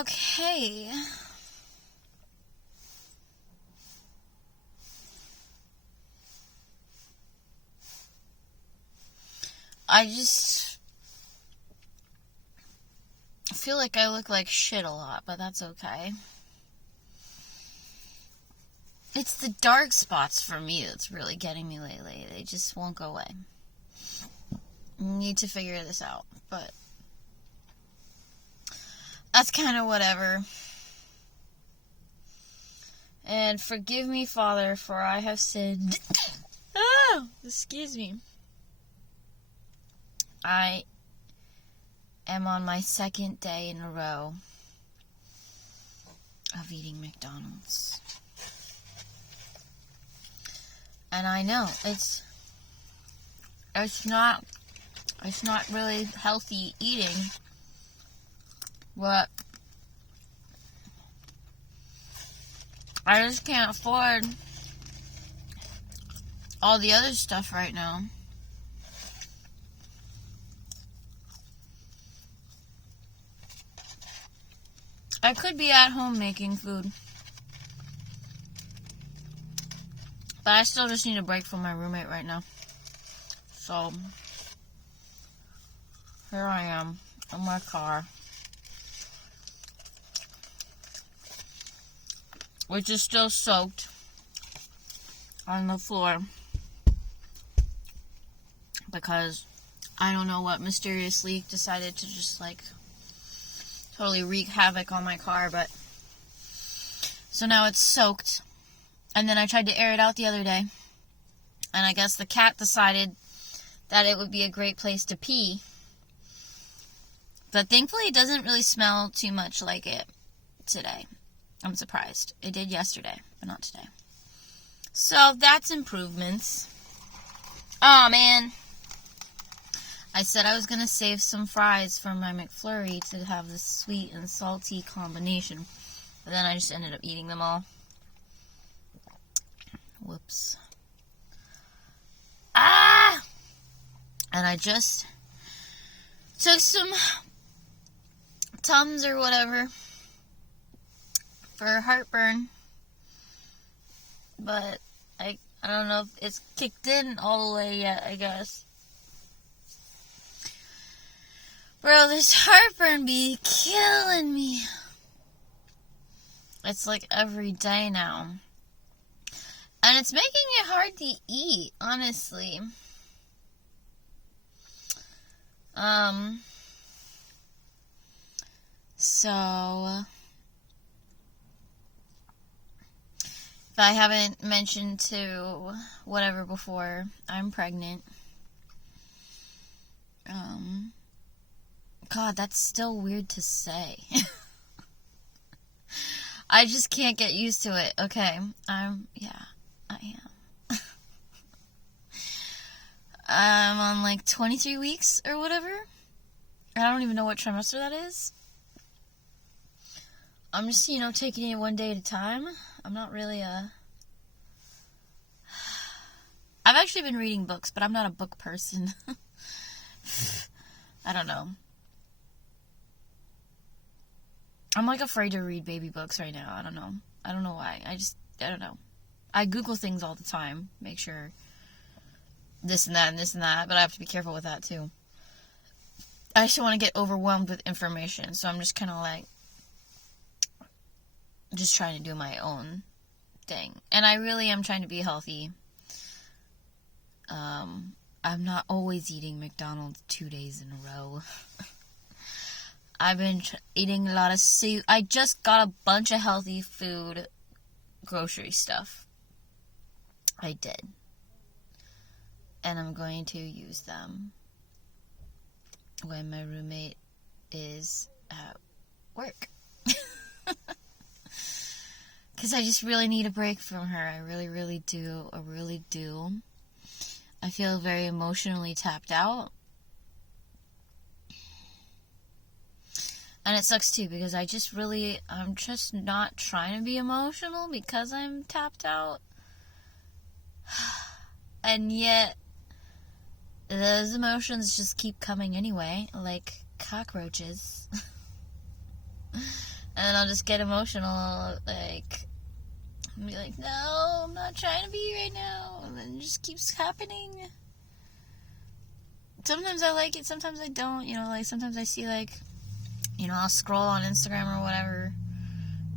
Okay. I just feel like I look like shit a lot, but that's okay. It's the dark spots for me that's really getting me lately. They just won't go away. I need to figure this out, but that's kind of whatever. And forgive me, Father, for I have sinned. Oh, excuse me. I am on my second day in a row of eating McDonald's. And I know it's not really healthy eating, but I just can't afford all the other stuff right now. I could be at home making food, but I still just need a break from my roommate right now. So, here I am in my car, which is still soaked on the floor because I don't know what mysterious leak decided to just totally wreak havoc on my car, but so now it's soaked. And then I tried to air it out the other day, and I guess the cat decided that it would be a great place to pee. But thankfully it doesn't really smell too much like it today. I'm surprised. It did yesterday, but not today. So that's improvements. Oh man. I said I was going to save some fries for my McFlurry to have the sweet and salty combination. But then I just ended up eating them all. Whoops. Ah! And I just took some Tums or whatever for heartburn. But I don't know if it's kicked in all the way yet, I guess. Bro, this heartburn be killing me. It's like every day now. And it's making it hard to eat, honestly. So, if I haven't mentioned to whatever before, I'm pregnant. God, that's still weird to say. I just can't get used to it. Okay, I am. I'm on 23 weeks or whatever. I don't even know what trimester that is. I'm just, taking it one day at a time. I'm not really I've actually been reading books, but I'm not a book person. I don't know. I'm afraid to read baby books right now. I don't know. I don't know why. I don't know. I Google things all the time. Make sure this and that and this and that. But I have to be careful with that too. I just don't want to get overwhelmed with information. So I'm just kind of just trying to do my own thing. And I really am trying to be healthy. I'm not always eating McDonald's 2 days in a row. I've been eating a lot of soup. I just got a bunch of healthy food, grocery stuff. I did. And I'm going to use them when my roommate is at work. Because I just really need a break from her. I really, really do. I really do. I feel very emotionally tapped out. And it sucks too, because I'm just not trying to be emotional because I'm tapped out. And yet, those emotions just keep coming anyway, like cockroaches. And I'll just get emotional, like, and be like, no, I'm not trying to be right now. And then it just keeps happening. Sometimes I like it, sometimes I don't. Like, sometimes I see, like, I'll scroll on Instagram or whatever,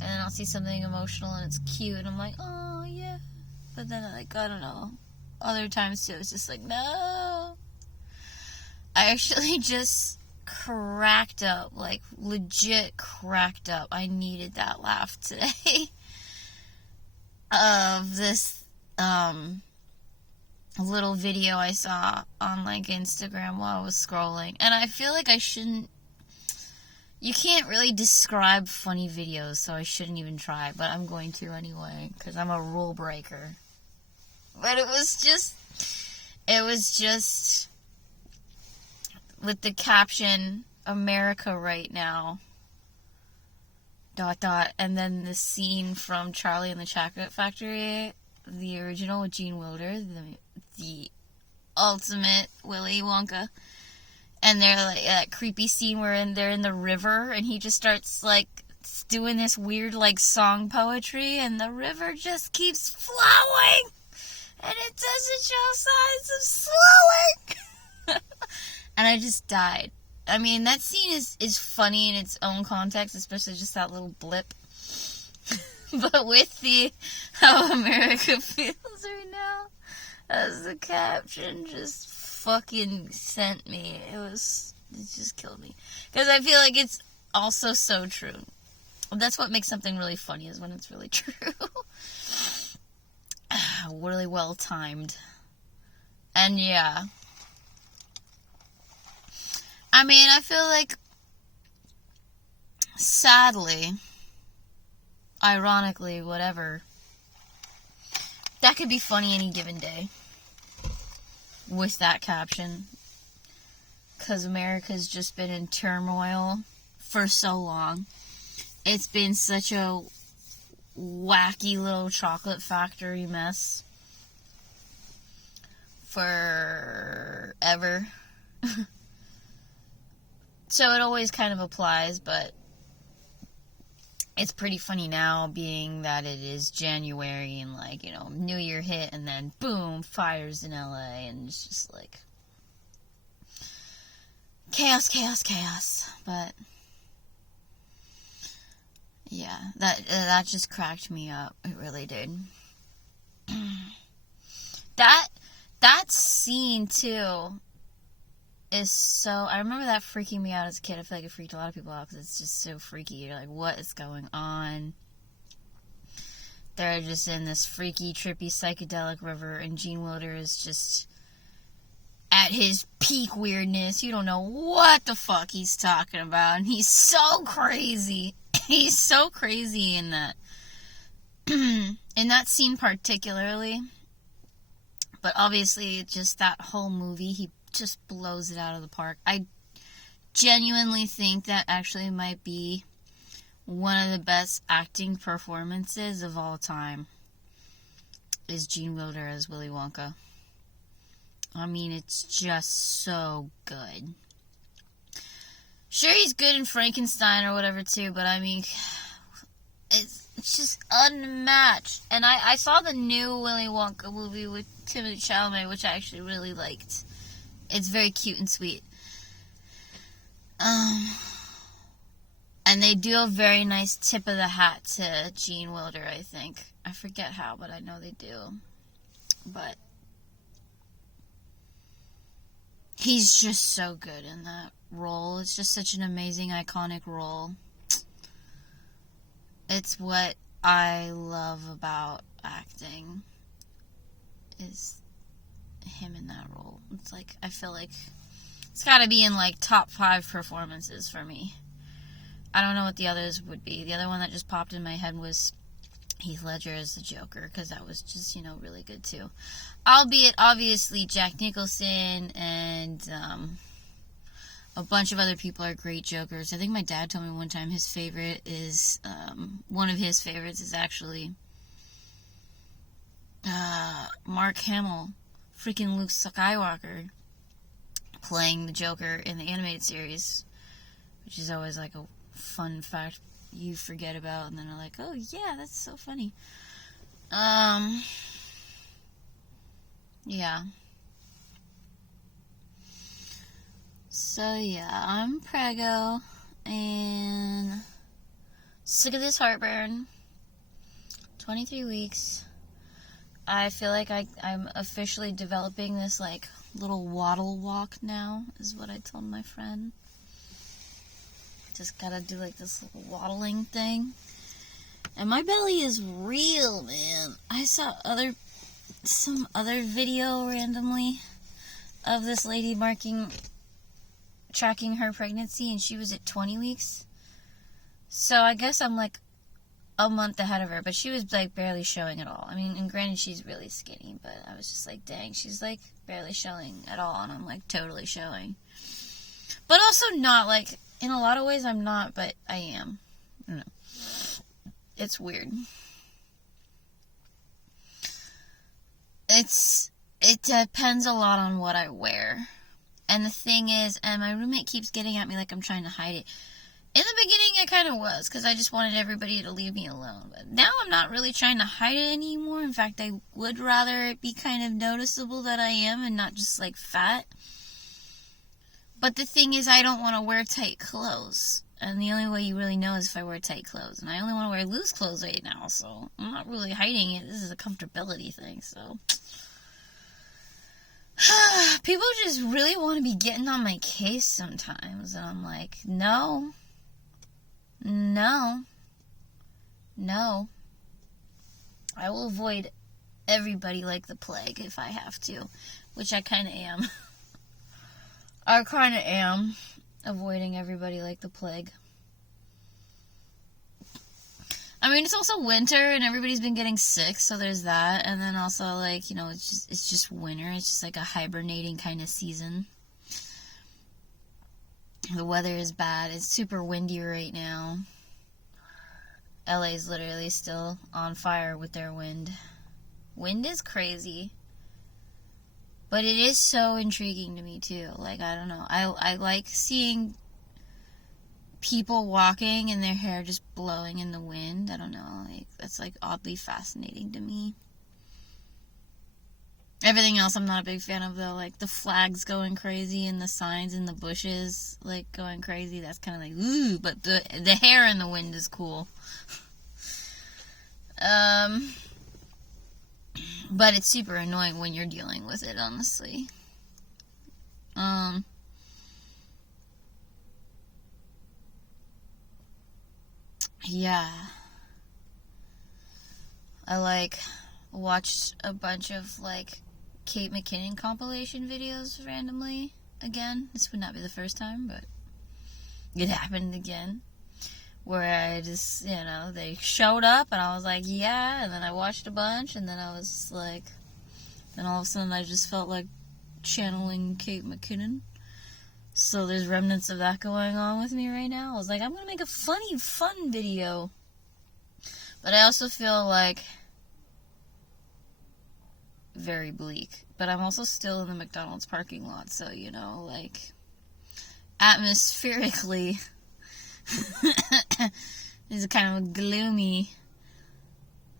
and then I'll see something emotional and it's cute, and I'm like, oh, yeah. But then, like, I don't know. Other times, too, it's just like, no. I actually just cracked up, like, legit cracked up. I needed that laugh today. Of this, little video I saw on, like, Instagram while I was scrolling. And I feel like I shouldn't, you can't really describe funny videos, so I shouldn't even try, but I'm going to anyway, because I'm a rule breaker. But it was just with the caption, America right now, ... and then the scene from Charlie and the Chocolate Factory, the original with Gene Wilder, the ultimate Willy Wonka, and they're like that creepy scene where they're in the river, and he just starts like doing this weird like song poetry, and the river just keeps flowing, and it doesn't show signs of slowing. And I just died. I mean, that scene is funny in its own context, especially just that little blip. But with the how America feels right now, as the caption just fucking sent me, it just killed me. Because I feel like it's also so true. That's what makes something really funny, is when it's really true. Really well timed. And yeah. I mean, I feel like, sadly, ironically, whatever, that could be funny any given day with that caption, because America's just been in turmoil for so long. It's been such a wacky little chocolate factory mess forever. So it always kind of applies, but it's pretty funny now, being that it is January and, like, New Year hit, and then boom, fires in LA, and it's just like chaos, chaos, chaos. But yeah, that just cracked me up. It really did. That scene too is so, I remember that freaking me out as a kid. I feel like it freaked a lot of people out because it's just so freaky. You're like, what is going on? They're just in this freaky, trippy, psychedelic river, and Gene Wilder is just at his peak weirdness. You don't know what the fuck he's talking about, and he's so crazy. He's so crazy in that in that scene particularly. But obviously, just that whole movie, he just blows it out of the park. I genuinely think that actually might be one of the best acting performances of all time, is Gene Wilder as Willy Wonka. I mean, it's just so good. Sure, he's good in Frankenstein or whatever too, but I mean, it's just unmatched. And I saw the new Willy Wonka movie with Timothée Chalamet, which I actually really liked. It's very cute and sweet. And they do a very nice tip of the hat to Gene Wilder, I think. I forget how, but I know they do. But he's just so good in that role. It's just such an amazing, iconic role. It's what I love about acting, is him in that role. It's like, I feel like it's gotta be in like top 5 performances for me. I don't know what the others would be. The other one that just popped in my head was Heath Ledger as the Joker, because that was just, really good too. Albeit, obviously, Jack Nicholson and a bunch of other people are great Jokers. I think my dad told me one time his favorite is, one of his favorites is actually Mark Hamill, freaking Luke Skywalker, playing the Joker in the animated series, which is always like a fun fact you forget about, and then are like, oh yeah, that's so funny. Yeah. So yeah, I'm preggo, and sick of this heartburn. 23 weeks. I feel like I'm officially developing this, like, little waddle walk now, is what I told my friend. Just gotta do, like, this little waddling thing. And my belly is real, man. I saw some other video randomly of this lady tracking her pregnancy, and she was at 20 weeks. So I guess I'm, like, a month ahead of her, but she was, like, barely showing at all. I mean, and granted, she's really skinny, but I was just like, dang, she's, like, barely showing at all, and I'm, like, totally showing. But also not, like, in a lot of ways I'm not, but I am. I don't know. It's weird. It depends a lot on what I wear. And the thing is, and my roommate keeps getting at me like I'm trying to hide it. In the beginning, I kind of was, because I just wanted everybody to leave me alone. But now I'm not really trying to hide it anymore. In fact, I would rather it be kind of noticeable that I am and not just, like, fat. But the thing is, I don't want to wear tight clothes. And the only way you really know is if I wear tight clothes. And I only want to wear loose clothes right now, so I'm not really hiding it. This is a comfortability thing, so... People just really want to be getting on my case sometimes. And I'm like, no. No. I will avoid everybody like the plague if I have to. Which I kind of am. I kind of am avoiding everybody like the plague. I mean, it's also winter and everybody's been getting sick, so there's that. And then also, like, you know, it's just winter. It's just like a hibernating kind of season. The weather is bad. It's super windy right now. LA's literally still on fire with their wind. Wind is crazy. But it is so intriguing to me, too. Like, I don't know. I like seeing people walking and their hair just blowing in the wind. I don't know. Like, that's, like, oddly fascinating to me. Everything else I'm not a big fan of, though. Like, the flags going crazy and the signs in the bushes, like, going crazy. That's kind of like, ooh. But the hair in the wind is cool. But it's super annoying when you're dealing with it, honestly. Yeah. I, like, watched a bunch of, like, Kate McKinnon compilation videos randomly again. This would not be the first time, but it happened again. Where I just, you know, they showed up and I was like, yeah, and then I watched a bunch and then I was like, then all of a sudden I just felt like channeling Kate McKinnon. So there's remnants of that going on with me right now. I was like, I'm gonna make a funny, fun video. But I also feel like very bleak. But I'm also still in the McDonald's parking lot, so, you know, like, atmospherically, it's a kind of a gloomy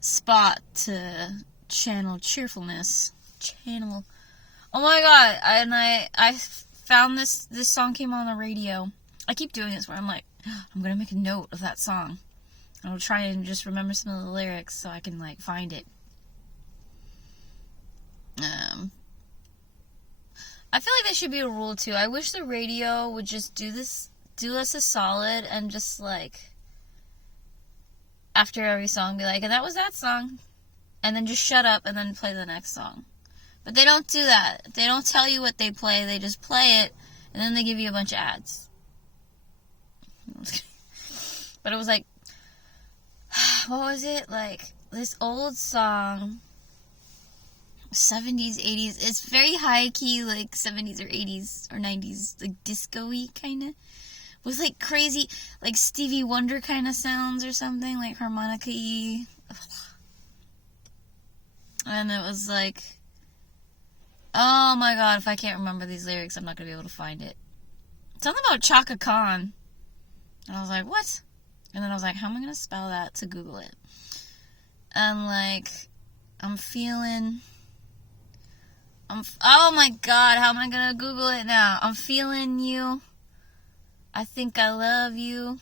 spot to channel cheerfulness. Oh my god, and I found this song came on the radio. I keep doing this where I'm like, I'm gonna make a note of that song. I'll try and just remember some of the lyrics so I can, like, find it. I feel like that should be a rule, too. I wish the radio would just do us a solid and just, like, after every song be like, and that was that song. And then just shut up and then play the next song. But they don't do that. They don't tell you what they play. They just play it, and then they give you a bunch of ads. But it was like, what was it? Like, this old song, 70s, 80s. It's very high-key, like, 70s or 80s or 90s, like, disco-y, kind of. With, like, crazy, like, Stevie Wonder kind of sounds or something, like harmonica-y. And it was like, oh my god, if I can't remember these lyrics, I'm not going to be able to find it. Something about Chaka Khan. And I was like, what? And then I was like, how am I going to spell that to Google it? And, like, oh my God, how am I going to Google it now? I'm feeling you. I think I love you.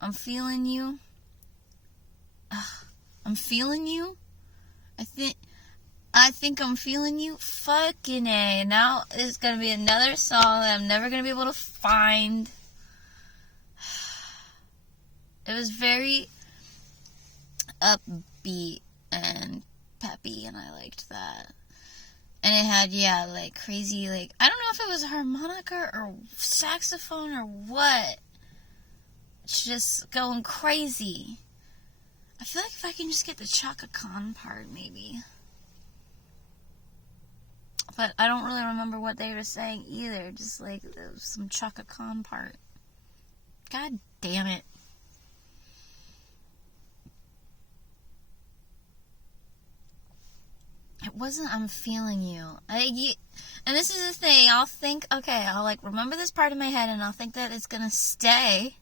I'm feeling you. I'm feeling you. I think I'm feeling you. Fucking A. Now it's going to be another song that I'm never going to be able to find. It was very upbeat and peppy, and I liked that. And it had, like, crazy, like, I don't know if it was harmonica or saxophone or what. It's just going crazy. I feel like if I can just get the Chaka Khan part, maybe. But I don't really remember what they were saying either. Just, like, some Chaka Khan part. God damn it. It wasn't I'm feeling you. And this is the thing. I'll think, okay, I'll, like, remember this part in my head, and I'll think that it's gonna stay.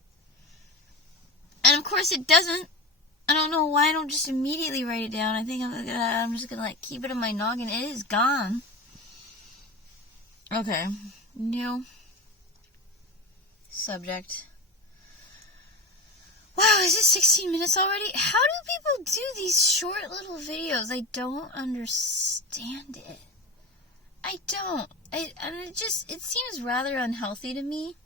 And, of course, it doesn't. I don't know why I don't just immediately write it down. I think I'm just gonna, like, keep it in my noggin. It is gone. Okay. New subject. Wow, is it 16 minutes already? How do people do these short little videos? I don't understand it. I don't. It seems rather unhealthy to me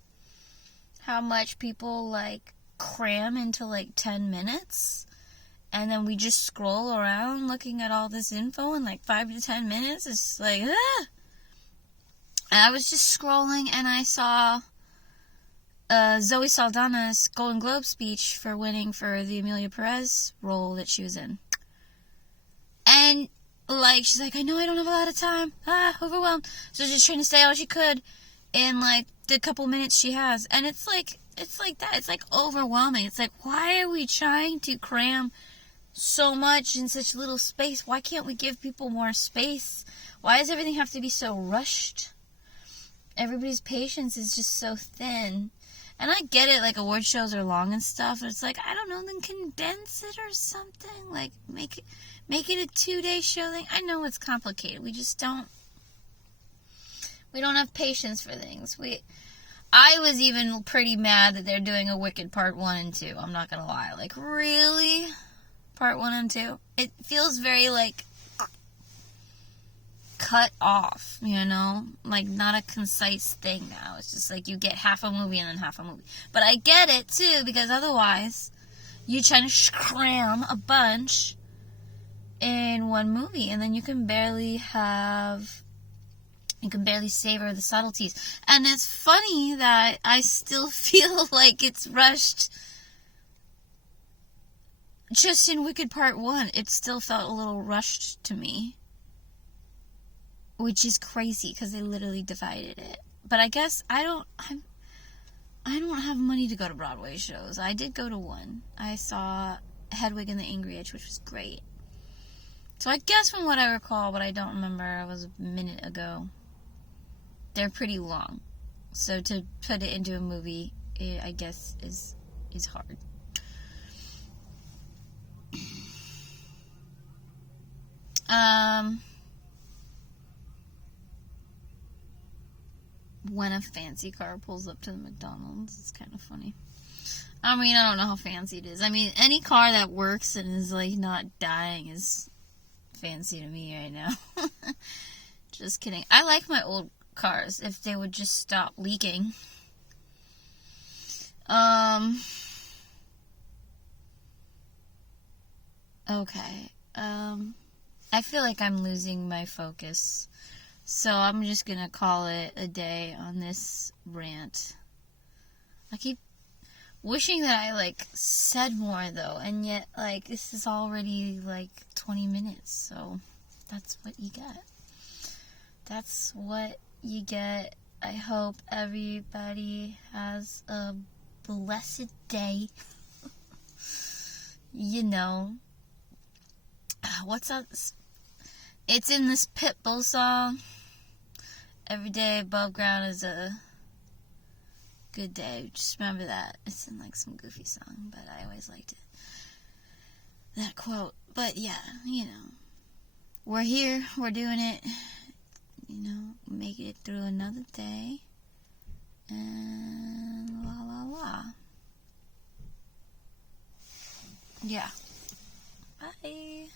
how much people, like, cram into, like, 10 minutes. And then we just scroll around looking at all this info in, like, 5 to 10 minutes. It's like, ah! And I was just scrolling, and I saw Zoe Saldana's Golden Globe speech for winning for the Amelia Perez role that she was in. And, like, she's like, I know I don't have a lot of time. Overwhelmed. So just trying to say all she could in, like, the couple minutes she has. And it's like that. It's, like, overwhelming. It's like, why are we trying to cram so much in such little space? Why can't we give people more space? Why does everything have to be so rushed? Everybody's patience is just so thin. And I get it, like, award shows are long and stuff, but it's like, I don't know, then condense it or something. Like, make it a 2-day show thing. I know it's complicated. We don't have patience for things. I was even pretty mad that they're doing a Wicked Part 1 and 2. I'm not gonna lie. Like, really? Part 1 and 2? It feels very, like, cut off, you know? Like, not a concise thing now. It's just like you get half a movie and then half a movie. But I get it, too, because otherwise you're trying to cram a bunch in one movie, and then you can barely savor the subtleties. And it's funny that I still feel like it's rushed. Just in Wicked Part 1, it still felt a little rushed to me. Which is crazy, because they literally divided it. But I guess I don't have money to go to Broadway shows. I did go to one. I saw Hedwig and the Angry Inch, which was great. So I guess from what I recall, but I don't remember, it was a minute ago. They're pretty long. So to put it into a movie, I guess, is hard. When a fancy car pulls up to the McDonald's, it's kind of funny. I mean, I don't know how fancy it is. I mean, any car that works and is, like, not dying is fancy to me right now. Just kidding. I like my old cars if they would just stop leaking. Okay. I feel like I'm losing my focus. So I'm just gonna call it a day on this rant. I keep wishing that I, like, said more, though, and yet, like, this is already, like, 20 minutes, so that's what you get. That's what you get. I hope everybody has a blessed day. You know. What's up? It's in this Pitbull song. Every day above ground is a Good day. Just remember that. It's in like some goofy song, but I always liked it. That quote. But yeah, we're here. We're doing it. Making it through another day. And la la la. Yeah. Bye.